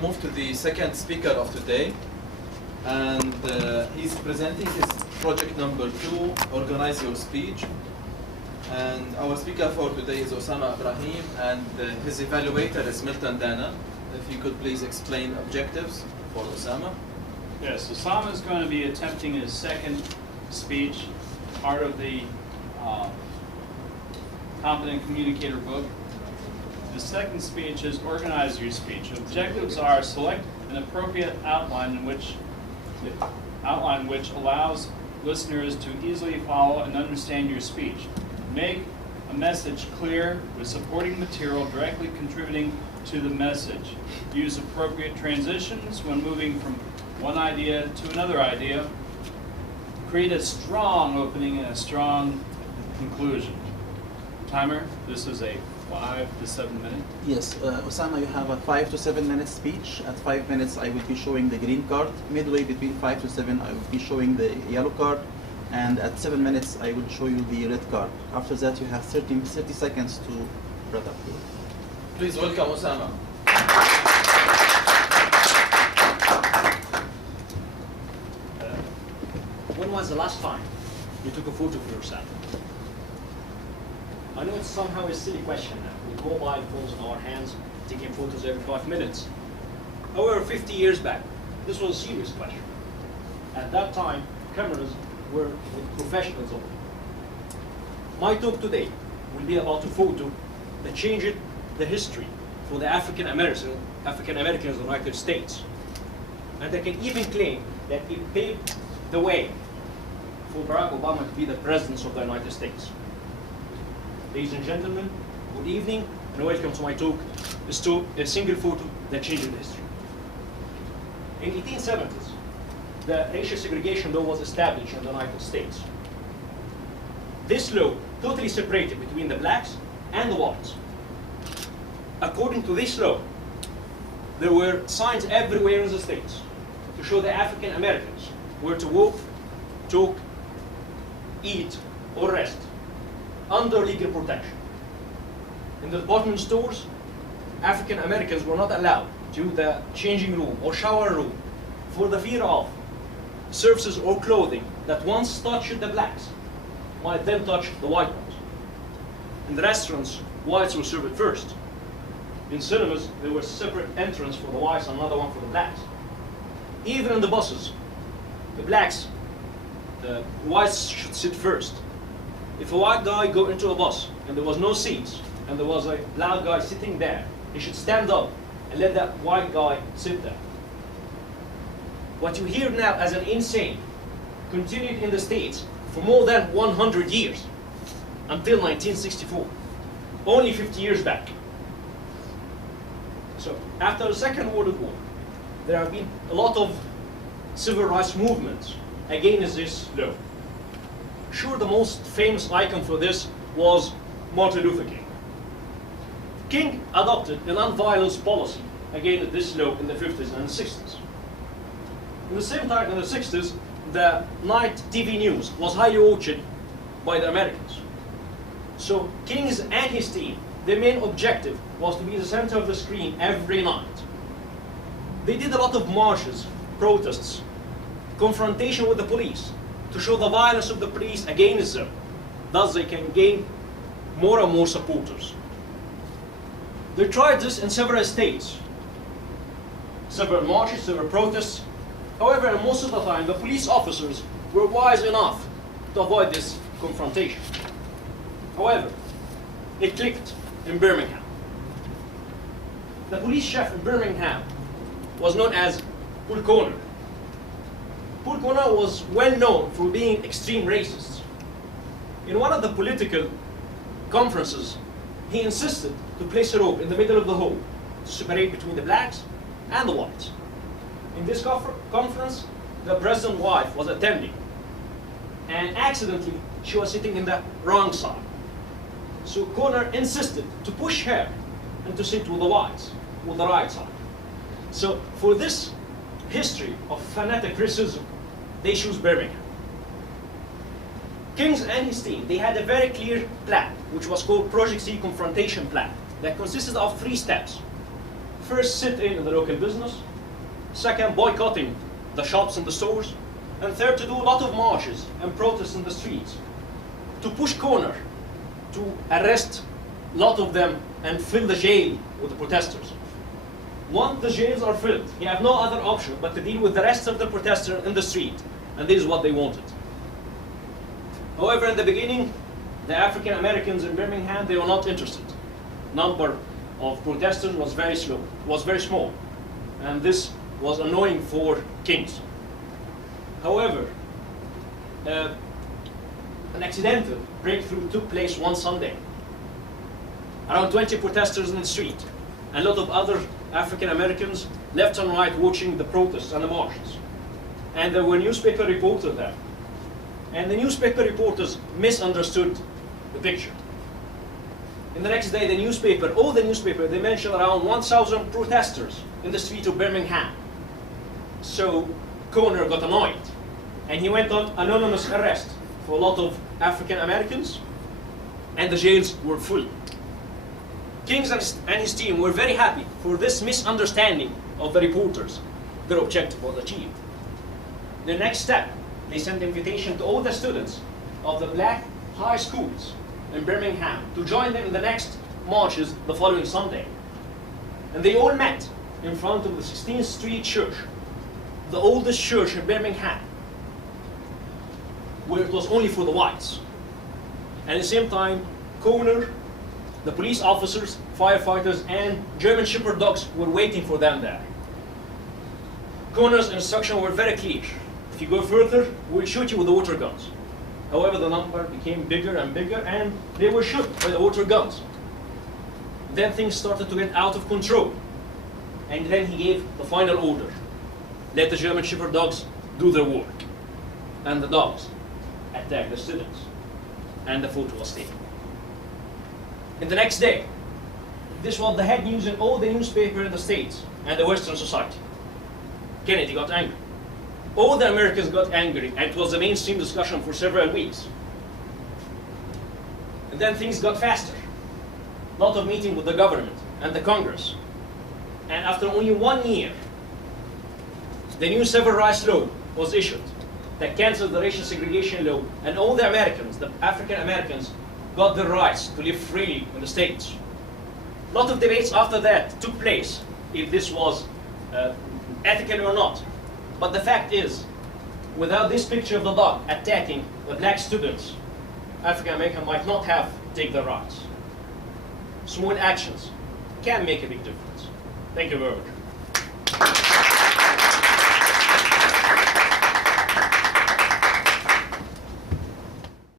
will move to the second speaker of today, and he's presenting his project number 2, Organize Your Speech. And our speaker for today is Ossama Ibrahim, and his evaluator is Milton Dana. If you could please explain objectives for Ossama. Yes, Ossama is going to be attempting his second speech, part of the Competent Communicator book. The second speech is Organize Your Speech. Objectives are select an appropriate outline which allows listeners to easily follow and understand your speech. Make a message clear with supporting material directly contributing to the message. Use appropriate transitions when moving from one idea to another idea. Create a strong opening and a strong conclusion. Timer, this is a 5 to 7 minute. Yes, Ossama, you have a 5 to 7 minute speech. At 5 minutes, I will be showing the green card. Midway between 5 to 7, I will be showing the yellow card. And at 7 minutes, I will show you the red card. After that, you have 30 seconds to wrap up. Please welcome Ossama. When was the last time you took a photo for yourself? I know it's somehow a silly question now, with mobile phones in our hands, taking photos every 5 minutes. However, 50 years back, this was a serious question. At that time, cameras were with professionals only. My talk today will be about a photo that changed the history for the African Americans in the United States. And I can even claim that it paved the way for Barack Obama to be the president of the United States. Ladies and gentlemen, good evening and welcome to my talk. It's to a single photo that changed history. In the 1870s, the racial segregation law was established in the United States. This law totally separated between the blacks and the whites. According to this law, there were signs everywhere in the states to show the African Americans where to walk, talk, eat, or rest under legal protection. In the department stores, African Americans were not allowed to the changing room or shower room for the fear of surfaces or clothing that once touched the blacks might then touch the white ones. In the restaurants, whites were served first. In cinemas, there was a separate entrance for the whites and another one for the blacks. Even in the buses, the whites should sit first. If a white guy go into a bus and there was no seats and there was a black guy sitting there, he should stand up and let that white guy sit there. What you hear now as an insane continued in the States for more than 100 years, until 1964, only 50 years back. So after the Second World War, there have been a lot of civil rights movements against this law. Sure, the most famous icon for this was Martin Luther King. King adopted a non-violence policy against this law in the 50s and 60s. In the same time, in the 60s, the night TV news was highly watched by the Americans. So King's and his team, their main objective was to be the center of the screen every night. They did a lot of marches, protests, confrontation with the police to show the violence of the police against them. Thus they can gain more and more supporters. They tried this in several states, several marches, several protests. However, most of the time, the police officers were wise enough to avoid this confrontation. However, it clicked in Birmingham. The police chief in Birmingham was known as Paul Conner. Paul Conner was well known for being extreme racist. In one of the political conferences, he insisted to place a rope in the middle of the hall to separate between the blacks and the whites. In this conference, the president's wife was attending, and accidentally she was sitting in the wrong side. So Conner insisted to push her and to sit with the whites, with the right side. So for this history of fanatic racism, they choose Birmingham. Kings and his team, they had a very clear plan, which was called Project C Confrontation Plan, that consisted of 3 steps. first sit in the local business, second boycotting the shops and the stores, and third to do a lot of marches and protests in the streets, to push corner, to arrest a lot of them and fill the jail with the protesters. Once the jails are filled, you have no other option but to deal with the rest of the protesters in the street, and this is what they wanted. However, in the beginning, the African Americans in Birmingham, they were not interested. Number of protesters was very small, and this was annoying for Kings. However, an accidental breakthrough took place one Sunday. Around 20 protesters in the street, and a lot of other African Americans left and right watching the protests and the marches. And there were newspaper reporters there. And the newspaper reporters misunderstood the picture. And the next day, all the newspaper, they mentioned around 1,000 protesters in the street of Birmingham. So Conner got annoyed, and he went on anonymous arrest for a lot of African Americans, and the jails were full. Kings and his team were very happy for this misunderstanding of the reporters. Their objective was achieved. The next step, they sent invitation to all the students of the black high schools in Birmingham to join them in the next marches the following Sunday. And they all met in front of the 16th Street Church, the oldest church in Birmingham, where it was only for the whites. And at the same time, Conner, the police officers, firefighters, and German Shepherd dogs were waiting for them there. Conner's instructions were very clear. If you go further, we'll shoot you with the water guns. However, the number became bigger and bigger, and they were shot by the water guns. Then things started to get out of control. And then he gave the final order. Let the German Shepherd dogs do their work. And the dogs attacked the students. And the photo was taken. And the next day, this was the head news in all the newspapers in the States and the Western society. Kennedy got angry. All the Americans got angry, and it was the mainstream discussion for several weeks. And then things got faster. A lot of meeting with the government and the Congress. And after only 1 year, the new civil rights law was issued that canceled the racial segregation law, and all the Americans, the African Americans, got the rights to live freely in the States. A lot of debates after that took place, if this was ethical or not. But the fact is, without this picture of the dog attacking the black students, African American might not have taken the rights. Small actions can make a big difference. Thank you very much.